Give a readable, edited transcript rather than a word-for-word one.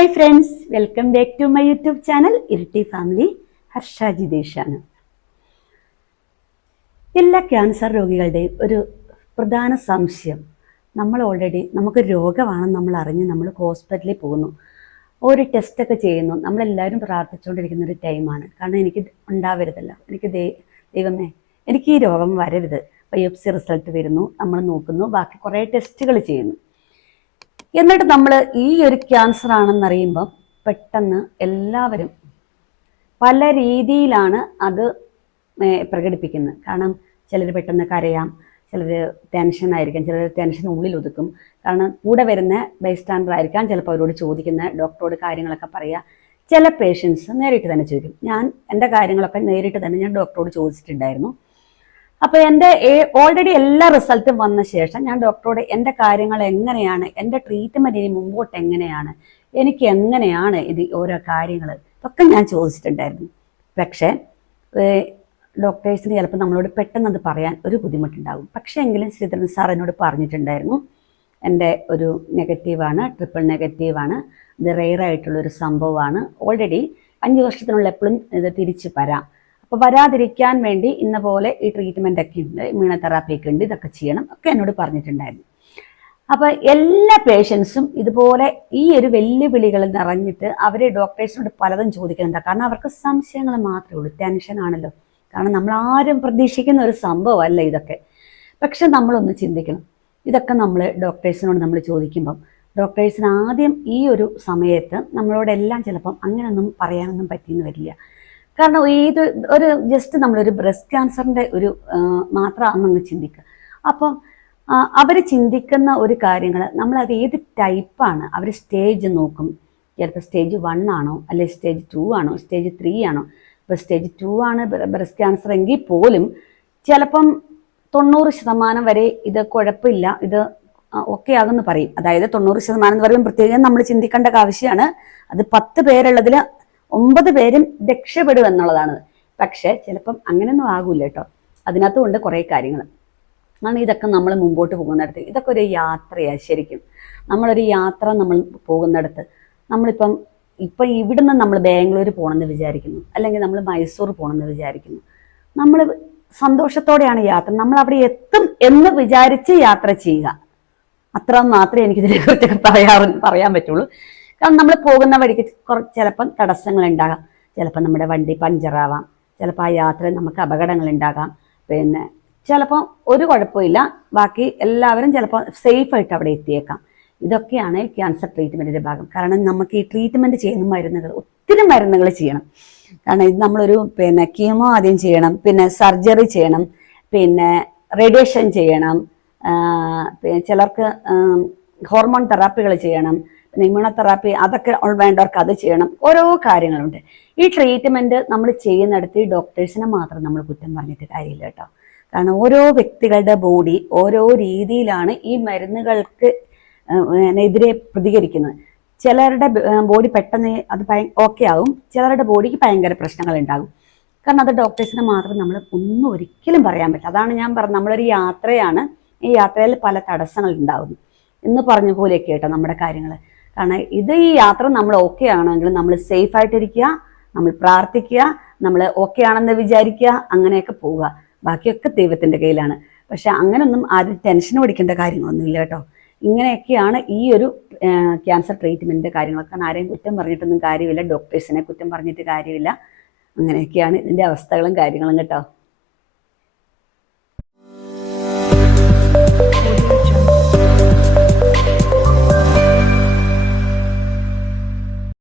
Hi friends, welcome back to my YouTube channel Iritty family. Harsha ജിതേഷാണ്. എല്ലാ cancer രോഗികളുടെയും ഒരു പ്രധാന സംശയം, നമുക്ക് രോഗമാണെന്ന് നമ്മൾ അറിഞ്ഞ് നമ്മൾ ഹോസ്പിറ്റലിൽ പോകുന്നു, ഒരു ടെസ്റ്റൊക്കെ ചെയ്യുന്നു. നമ്മളെല്ലാവരും പ്രാർത്ഥിച്ചുകൊണ്ടിരിക്കുന്ന ഒരു ടൈമാണ്. കാരണം എനിക്ക് ഉണ്ടാവരുതല്ലോ, ദൈവമേ എനിക്ക് ഈ രോഗം വരരുത്. ബയോപ്സി റിസൾട്ട് വരുന്നു, നമ്മൾ നോക്കുന്നു, ബാക്കി കുറേ ടെസ്റ്റുകൾ ചെയ്യുന്നു. എന്നിട്ട് നമ്മൾ ഈ ഒരു ക്യാൻസർ ആണെന്നറിയുമ്പം പെട്ടെന്ന് എല്ലാവരും പല രീതിയിലാണ് അത് പ്രകടിപ്പിക്കുന്നത്. കാരണം ചിലർ പെട്ടെന്ന് കരയാം, ചിലർ ടെൻഷനായിരിക്കാം, ചിലർ ടെൻഷൻ ഉള്ളിൽ ഒതുക്കും. കാരണം കൂടെ വരുന്ന ബൈസ്റ്റാൻഡർ ആയിരിക്കാം ചിലപ്പോൾ അവരോട് ചോദിക്കുന്ന, ഡോക്ടറോട് കാര്യങ്ങളൊക്കെ പറയുക. ചില പേഷ്യൻസ് നേരിട്ട് തന്നെ ചോദിക്കും. എൻ്റെ കാര്യങ്ങളൊക്കെ നേരിട്ട് തന്നെ ഞാൻ ഡോക്ടറോട് ചോദിച്ചിട്ടുണ്ടായിരുന്നു. അപ്പോൾ എൻ്റെ ഓൾറെഡി എല്ലാ റിസൾട്ടും വന്ന ശേഷം ഞാൻ ഡോക്ടറോട് എൻ്റെ കാര്യങ്ങൾ എങ്ങനെയാണ്, എൻ്റെ ട്രീറ്റ്മെൻറ്റ് ഇനി മുമ്പോട്ട് എങ്ങനെയാണ്, എനിക്ക് എങ്ങനെയാണ് ഇത് ഓരോ കാര്യങ്ങൾ ഇതൊക്കെ ഞാൻ ചോദിച്ചിട്ടുണ്ടായിരുന്നു. പക്ഷേ ഡോക്ടേഴ്സിന് ചിലപ്പോൾ നമ്മളോട് പെട്ടെന്ന് അത് പറയാൻ ഒരു ബുദ്ധിമുട്ടുണ്ടാകും. പക്ഷേ എങ്കിലും ശ്രീധരൻ സാർ എന്നോട് പറഞ്ഞിട്ടുണ്ടായിരുന്നു, എൻ്റെ ഒരു നെഗറ്റീവാണ്, ട്രിപ്പിൾ നെഗറ്റീവാണ്, ഇത് റെയറായിട്ടുള്ളൊരു സംഭവമാണ്. ഓൾറെഡി 5 വർഷത്തിനുള്ള എപ്പോഴും ഇത് തിരിച്ച് വരാം. അപ്പോൾ വരാതിരിക്കാൻ വേണ്ടി ഇന്ന പോലെ ഈ ട്രീറ്റ്മെൻ്റ് ഒക്കെ ഉണ്ട്, ഇമ്മ്യൂണോതെറാപ്പിയൊക്കെ ഉണ്ട്, ഇതൊക്കെ ചെയ്യണം ഒക്കെ എന്നോട് പറഞ്ഞിട്ടുണ്ടായിരുന്നു. അപ്പോൾ എല്ലാ പേഷ്യൻസും ഇതുപോലെ ഈ ഒരു വെല്ലുവിളികൾ നിറഞ്ഞിട്ട് അവർ ഡോക്ടേഴ്സിനോട് പലതും ചോദിക്കുന്നുണ്ട്. കാരണം അവർക്ക് സംശയങ്ങൾ മാത്രമേ ഉള്ളൂ, ടെൻഷനാണല്ലോ. കാരണം നമ്മൾ ആരും പ്രതീക്ഷിക്കുന്ന ഒരു സംഭവമല്ല ഇതൊക്കെ. പക്ഷെ നമ്മളൊന്ന് ചിന്തിക്കണം, ഇതൊക്കെ നമ്മൾ ഡോക്ടേഴ്സിനോട് നമ്മൾ ചോദിക്കുമ്പം ഡോക്ടേഴ്സിന് ആദ്യം ഈ ഒരു സമയത്ത് നമ്മളോടെല്ലാം ചിലപ്പം അങ്ങനെയൊന്നും പറയാനൊന്നും പറ്റിയെന്ന് വരില്ല. കാരണം ഇത് ഒരു ജസ്റ്റ് നമ്മളൊരു ബ്രസ്റ്റ് ക്യാൻസറിൻ്റെ ഒരു മാത്രമാണെന്നങ്ങ് ചിന്തിക്കുക. അപ്പം അവർ ചിന്തിക്കുന്ന ഒരു കാര്യങ്ങൾ നമ്മളത് ഏത് ടൈപ്പാണ്, അവർ സ്റ്റേജ് നോക്കും. ചിലപ്പോൾ സ്റ്റേജ് 1 ആണോ, അല്ലെങ്കിൽ സ്റ്റേജ് 2 ആണോ, സ്റ്റേജ് 3 ആണോ. ഇപ്പോൾ സ്റ്റേജ് 2 ആണ് ബ്രസ്റ്റ് ക്യാൻസർ എങ്കിൽ പോലും ചിലപ്പം 90% വരെ ഇത് കുഴപ്പമില്ല, ഇത് ഓക്കെ ആകുമെന്ന് പറയും. അതായത് 90% എന്ന് പറയുമ്പോൾ പ്രത്യേകം നമ്മൾ ചിന്തിക്കേണ്ട ആവശ്യമാണ്. അത് 10 പേരുള്ളതിൽ 9 പേരും രക്ഷപ്പെടും എന്നുള്ളതാണ്. പക്ഷേ ചിലപ്പം അങ്ങനെയൊന്നും ആകൂല കേട്ടോ. അതിനകത്തുകൊണ്ട് കുറേ കാര്യങ്ങൾ ആണ്. ഇതൊക്കെ നമ്മൾ മുമ്പോട്ട് പോകുന്നിടത്ത് ഇതൊക്കെ ഒരു യാത്രയാണ്. ശരിക്കും നമ്മളൊരു യാത്ര നമ്മൾ പോകുന്നിടത്ത് ഇപ്പം ഇവിടുന്ന് നമ്മൾ ബാംഗ്ലൂർ പോകണമെന്ന് വിചാരിക്കുന്നു, അല്ലെങ്കിൽ നമ്മൾ മൈസൂർ പോകണമെന്ന് വിചാരിക്കുന്നു. നമ്മൾ സന്തോഷത്തോടെയാണ് യാത്ര, നമ്മൾ അവിടെ എത്തും എന്ന് വിചാരിച്ച് യാത്ര ചെയ്യുക. അത്ര മാത്രമേ എനിക്കിതിനെക്കുറിച്ചൊക്കെ പറയാൻ പറ്റുള്ളൂ. കാരണം നമ്മൾ പോകുന്ന വഴിക്ക് ചിലപ്പം തടസ്സങ്ങൾ ഉണ്ടാകാം, ചിലപ്പോൾ നമ്മുടെ വണ്ടി പഞ്ചറാവാം, ചിലപ്പോൾ ആ യാത്രയിൽ നമുക്ക് അപകടങ്ങൾ ഉണ്ടാകാം, പിന്നെ ചിലപ്പോൾ ഒരു കുഴപ്പമില്ല, ബാക്കി എല്ലാവരും ചിലപ്പോൾ സേഫായിട്ട് അവിടെ എത്തിയേക്കാം. ഇതൊക്കെയാണ് ക്യാൻസർ ട്രീറ്റ്മെൻറ്റിൻ്റെ ഭാഗം. കാരണം നമുക്ക് ഈ ട്രീറ്റ്മെൻറ്റ് ചെയ്യുന്ന ഒത്തിരി മരുന്നുകൾ ചെയ്യണം. കാരണം ഇത് നമ്മളൊരു കീമോ ആദ്യം ചെയ്യണം, പിന്നെ സർജറി ചെയ്യണം, പിന്നെ റേഡിയേഷൻ ചെയ്യണം, ചിലർക്ക് ഹോർമോൺ തെറാപ്പികൾ ചെയ്യണം, പിന്നെ ഇമ്മ്യൂണോതെറാപ്പി അതൊക്കെ വേണ്ടവർക്ക് അത് ചെയ്യണം. ഓരോ കാര്യങ്ങളുണ്ട്. ഈ ട്രീറ്റ്മെൻറ്റ് നമ്മൾ ചെയ്യുന്നിടത്ത് ഈ ഡോക്ടേഴ്സിനെ മാത്രം നമ്മൾ കുറ്റം പറഞ്ഞിട്ട് കാര്യമില്ല കേട്ടോ. കാരണം ഓരോ വ്യക്തികളുടെ ബോഡി ഓരോ രീതിയിലാണ് ഈ മരുന്നുകൾക്ക് എതിരെ പ്രതികരിക്കുന്നത്. ചിലരുടെ ബോഡി പെട്ടെന്ന് അത് ഓക്കെ ആവും, ചിലരുടെ ബോഡിക്ക് ഭയങ്കര പ്രശ്നങ്ങൾ ഉണ്ടാകും. കാരണം അത് ഡോക്ടേഴ്സിനെ മാത്രം നമ്മൾ ഒരിക്കലും പറയാൻ പറ്റില്ല. അതാണ് ഞാൻ പറഞ്ഞത്, നമ്മളൊരു യാത്രയാണ്, ഈ യാത്രയിൽ പല തടസ്സങ്ങൾ ഉണ്ടാകുന്നു എന്ന് പറഞ്ഞ പോലെയൊക്കെ കേട്ടോ നമ്മുടെ കാര്യങ്ങൾ. കാരണം ഈ യാത്ര നമ്മൾ ഓക്കെ ആണെങ്കിൽ നമ്മൾ സേഫായിട്ടിരിക്കുക, നമ്മൾ പ്രാർത്ഥിക്കുക, നമ്മൾ ഓക്കെ ആണെന്ന് വിചാരിക്കുക, അങ്ങനെയൊക്കെ പോവുക. ബാക്കിയൊക്കെ ദൈവത്തിൻ്റെ കയ്യിലാണ്. പക്ഷെ അങ്ങനെയൊന്നും ആരും ടെൻഷൻ പിടിക്കേണ്ട കാര്യങ്ങളൊന്നുമില്ല കേട്ടോ. ഇങ്ങനെയൊക്കെയാണ് ഈ ഒരു ക്യാൻസർ ട്രീറ്റ്മെൻറ്റിൻ്റെ കാര്യങ്ങളൊക്കെ. ആരെയും കുറ്റം പറഞ്ഞിട്ടൊന്നും കാര്യമില്ല, ഡോക്ടേഴ്സിനെ കുറ്റം പറഞ്ഞിട്ട് കാര്യമില്ല. അങ്ങനെയൊക്കെയാണ് ഇതിൻ്റെ അവസ്ഥകളും കാര്യങ്ങളും കേട്ടോ.